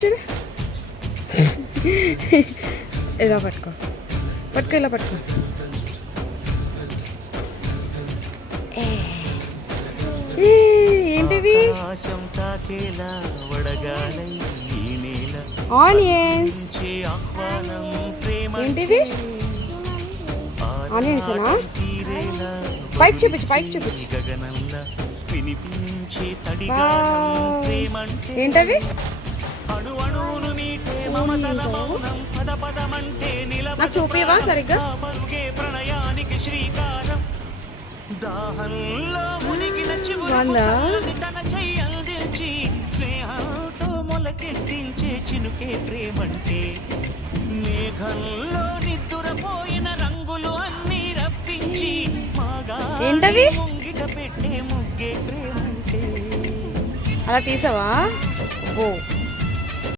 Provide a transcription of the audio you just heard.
చూడు ఇలా పట్టుకో ఇలా పట్టుకో ఏంటివి ఆనియన్స్ ఏంటివి ఆనియన్సేనా పైకి చూపించు ఏంటవి నాకు చూపివా సరిగ్గా స్నేహంతో మొలకెత్తించే చినుకే ప్రేమంటే మేఘంలో నిద్దురపోయిన రంగులు అన్నీ రప్పించి ఏంటవి ముంగిట పెట్టే ముగ్గే ప్రేమంటే అలా తీసావా ఓ